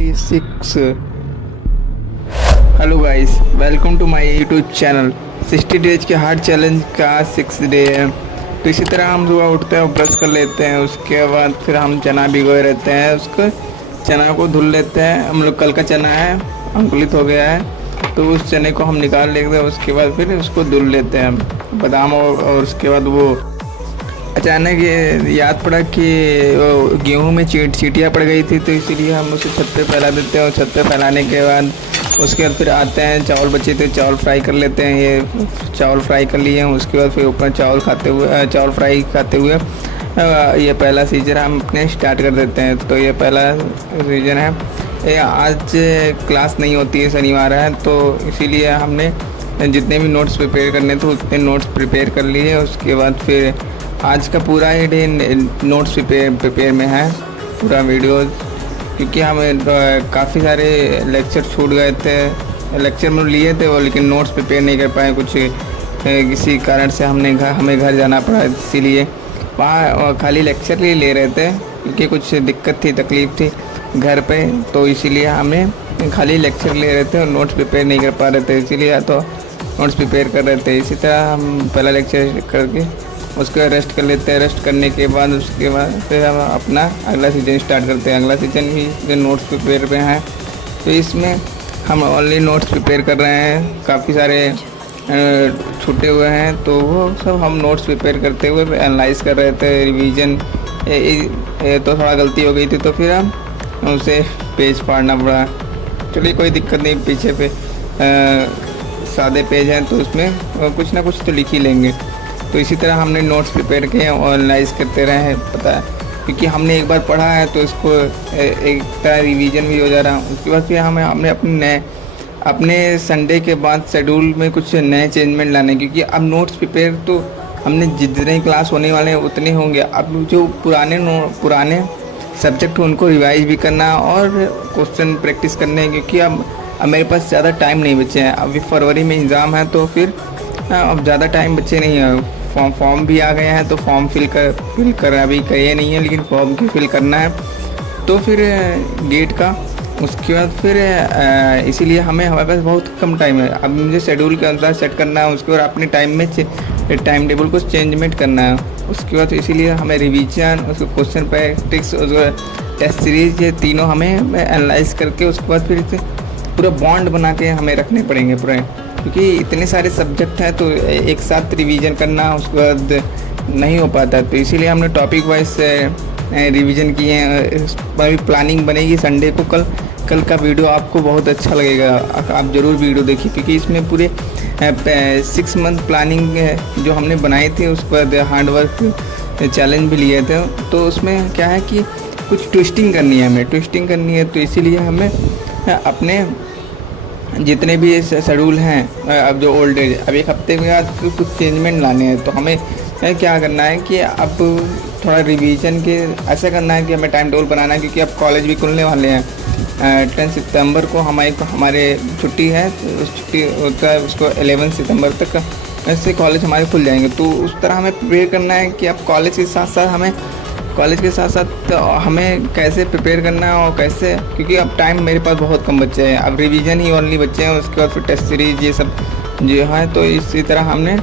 6. Hello guys, welcome to my YouTube channel. 60 days के hard challenge का 6 day है। तो इसी तरह हम सुबह उठते हैं और ब्रश कर लेते हैं। उसके बाद फिर हम चना भिगोए रहते हैं, उसको चना को धुल लेते हैं। हम लोग कल का चना है, अंकुलित हो गया है, तो उस चने को हम निकाल लेते हैं। उसके बाद फिर उसको धुल लेते हैं बादाम और उसके बाद वो अचानक ये याद पड़ा कि गेहूं में चींटियाँ पड़ गई थी, तो इसीलिए हम उसे छत पे फैला देते हैं। और छत पे फैलाने के बाद उसके बाद फिर आते हैं, चावल बचे थे चावल फ्राई कर लेते हैं। ये चावल फ्राई कर लिए हैं। उसके बाद फिर ऊपर चावल फ्राई खाते हुए ये पहला सीजन हम अपने स्टार्ट कर देते हैं। तो ये पहला सीजन है। ये आज क्लास नहीं होती है, शनिवार है, तो इसीलिए हमने जितने भी नोट्स प्रिपेयर करने थे उतने नोट्स प्रिपेयर कर लिए। उसके बाद फिर आज का पूरा ही डे नोट्स प्रिपेयर में है, पूरा वीडियो, क्योंकि हमें काफ़ी सारे लेक्चर छूट गए थे। लेक्चर में लिए थे वो, लेकिन नोट्स प्रिपेयर नहीं कर पाए। कुछ किसी कारण से हमें घर जाना पड़ा, इसीलिए वहाँ खाली लेक्चर ले रहे थे, क्योंकि कुछ दिक्कत थी, तकलीफ़ थी घर पे, तो इसीलिए हमें खाली लेक्चर ले रहे थे और नोट्स प्रिपेयर नहीं कर पा रहे थे। इसीलिए तो नोट्स प्रिपेयर कर रहे थे। इसी तरह हम पहला लेक्चर करके उसको रेस्ट कर लेते हैं। रेस्ट करने के बाद उसके बाद फिर हम अपना अगला सीजन स्टार्ट करते हैं। अगला सीजन भी नोट्स प्रिपेयर पे हैं, तो इसमें हम ओनली नोट्स प्रिपेयर कर रहे हैं। काफ़ी सारे छूटे हुए हैं, तो वो सब हम नोट्स प्रिपेयर करते हुए एनालाइज कर रहे थे। रिवीजन तो थोड़ा गलती हो गई थी, तो फिर हम उसे पेज फाड़ना पड़ा। चलिए कोई दिक्कत नहीं, पीछे पे सादे पेज हैं, तो उसमें कुछ ना कुछ तो लिख ही लेंगे। तो इसी तरह हमने नोट्स प्रिपेयर किए और एनालाइज करते रहे हैं, पता है, क्योंकि हमने एक बार पढ़ा है तो इसको एक तरह रिवीजन भी हो जा रहा है। उसके बाद फिर हमने अपने संडे के बाद शेड्यूल में कुछ नए चेंजमेंट लाने, क्योंकि अब नोट्स प्रिपेयर तो हमने जितने क्लास होने वाले हैं उतने होंगे। अब जो पुराने सब्जेक्ट हो उनको रिवाइज भी करना और क्वेश्चन प्रैक्टिस करने हैं, क्योंकि अब मेरे पास ज़्यादा टाइम नहीं बचे हैं। अभी फरवरी में एग्ज़ाम है, तो फिर अब ज़्यादा टाइम बचे नहीं है। फॉर्म भी आ गए हैं, तो फॉर्म फिल कर अभी करे नहीं है, लेकिन फॉर्म भी फिल करना है, तो फिर गेट का। उसके बाद फिर इसीलिए हमारे पास बहुत कम टाइम है। अब मुझे शेड्यूल के अनुसार सेट करना है, उसके बाद अपने टाइम में टाइम टेबल को चेंजमेंट करना है। उसके बाद इसीलिए हमें रिवीजन, उसके क्वेश्चन प्रैक्टिस, उसके टेस्ट सीरीज, ये तीनों हमें एनालाइज करके उसके बाद फिर इसे पूरा बॉन्ड बना के हमें रखने पड़ेंगे पूरे, क्योंकि इतने सारे सब्जेक्ट हैं, तो एक साथ रिवीजन करना उसके बाद नहीं हो पाता। तो इसीलिए हमने टॉपिक वाइज रिवीजन किए हैं। प्लानिंग बनेगी संडे को। कल का वीडियो आपको बहुत अच्छा लगेगा, आप ज़रूर वीडियो देखिए, क्योंकि इसमें पूरे 6 मंथ प्लानिंग जो हमने बनाए थे, उस पर हार्डवर्क चैलेंज भी लिए थे। तो उसमें क्या है कि कुछ ट्विस्टिंग करनी है, तो इसीलिए हमें अपने जितने भी शेड्यूल हैं, अब जो ओल्ड एज, अब एक हफ्ते में बाद कुछ चेंजमेंट लाने हैं, तो हमें क्या करना है कि अब थोड़ा रिवीजन के ऐसा करना है कि हमें टाइम टेबल बनाना है, क्योंकि अब कॉलेज भी खुलने वाले हैं। 10 सितंबर को हमारे छुट्टी है, छुट्टी होता है, उसको 11 सितंबर तक ऐसे कॉलेज हमारे खुल जाएंगे। तो उस तरह हमें प्रिपेयर करना है कि अब कॉलेज के साथ साथ हमें कैसे प्रिपेयर करना है और कैसे, क्योंकि अब टाइम मेरे पास बहुत कम बचे हैं। अब रिवीजन ही ओनली बचे हैं, उसके बाद फिर टेस्ट सीरीज ये सब जो है। तो इसी तरह हमने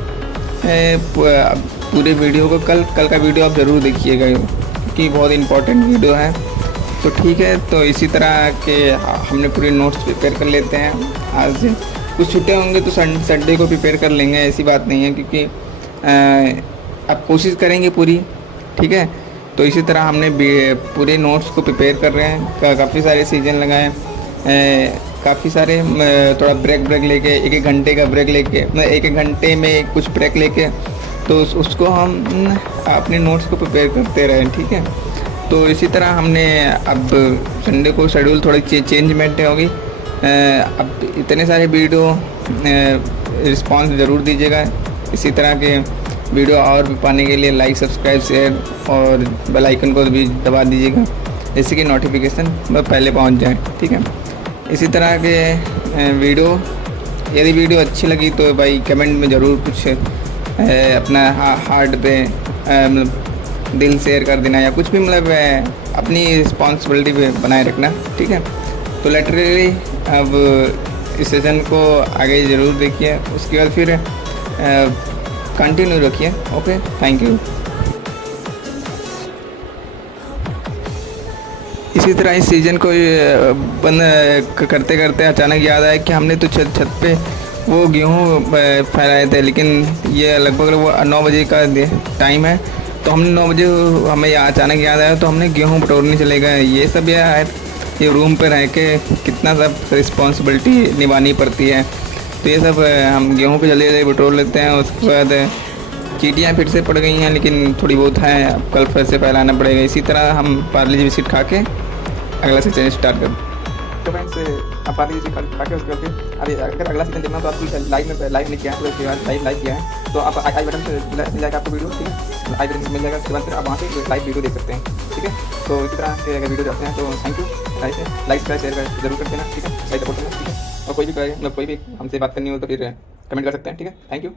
पूरे वीडियो को कल का वीडियो आप ज़रूर देखिएगा, क्योंकि बहुत इंपॉर्टेंट वीडियो है। तो ठीक है, तो इसी तरह के हमने पूरे नोट्स प्रिपेयर कर लेते हैं। आज कुछ छुट्टे होंगे तो संडे को प्रिपेयर कर लेंगे, ऐसी बात नहीं है, क्योंकि आप कोशिश करेंगे पूरी, ठीक है। तो इसी तरह हमने पूरे नोट्स को प्रिपेयर कर रहे हैं। काफ़ी सारे सीजन लगाए, काफ़ी सारे थोड़ा ब्रेक लेके, एक घंटे का ब्रेक लेके, एक घंटे में कुछ ब्रेक लेके, तो उसको हम अपने नोट्स को प्रिपेयर करते रहें, ठीक है। तो इसी तरह हमने अब संडे को शेड्यूल थोड़ी चेंजमेंट होगी। अब इतने सारे वीडियो रिस्पांस ज़रूर दीजिएगा। इसी तरह के वीडियो और भी पाने के लिए लाइक, सब्सक्राइब, शेयर और बेल आइकन को भी दबा दीजिएगा, जैसे कि नोटिफिकेशन पहले पहुंच जाए, ठीक है। इसी तरह के वीडियो, यदि वीडियो अच्छी लगी तो भाई कमेंट में ज़रूर कुछ अपना हार्ट पे दिल शेयर कर देना, या कुछ भी अपनी रिस्पॉन्सिबिलिटी पे बनाए रखना, ठीक है। तो लिटरली अब इस सेशन को आगे ज़रूर देखिए, उसके बाद फिर कंटिन्यू रखिए। Okay, thank you. इसी तरह इस सीज़न को बंद करते करते अचानक याद आया कि हमने तो छत पे वो गेहूँ फैलाए थे, लेकिन ये लगभग वो 9 बजे का टाइम है। तो हमने 9 बजे हमें अचानक याद आया, तो हमने गेहूँ बटोरने चले गए। ये सब ये रूम पे रह के कितना सब रिस्पॉन्सिबिलिटी निभानी पड़ती है। तो ये सब हम गेहूँ पे जल्दी जल्दी बटोर लेते हैं। उसके बाद चींटियाँ फिर से पड़ गई हैं, लेकिन थोड़ी बहुत हैं, अब कल फिर से फैलाना पड़ेगा। इसी तरह हम पार्ले जी बिस्किट खा के अगला सेशन स्टार्ट कर। तो फ्रेंड्स, आप पार्ले जी खा के उसके बाद अभी अगर अगला सेशन देखना तो आपको लाइव नहीं किया है, तो उसके बाद लाइव किया है तो आप आई बटन से मिल जाएगा आपको वीडियो, ठीक है। आई बटन मिल जाएगा, उसके बाद फिर आप वहाँ से लाइव वीडियो देख सकते हैं, ठीक है। तो इसी तरह से अगर वीडियो देखते हैं तो थैंक यू। लाइक शेयर जरूर कर देना, ठीक है। लाइक सपोर्ट करना, ठीक है। और कोई भी हमसे बात करनी हो तो फिर कमेंट कर सकते हैं, ठीक है। Thank you.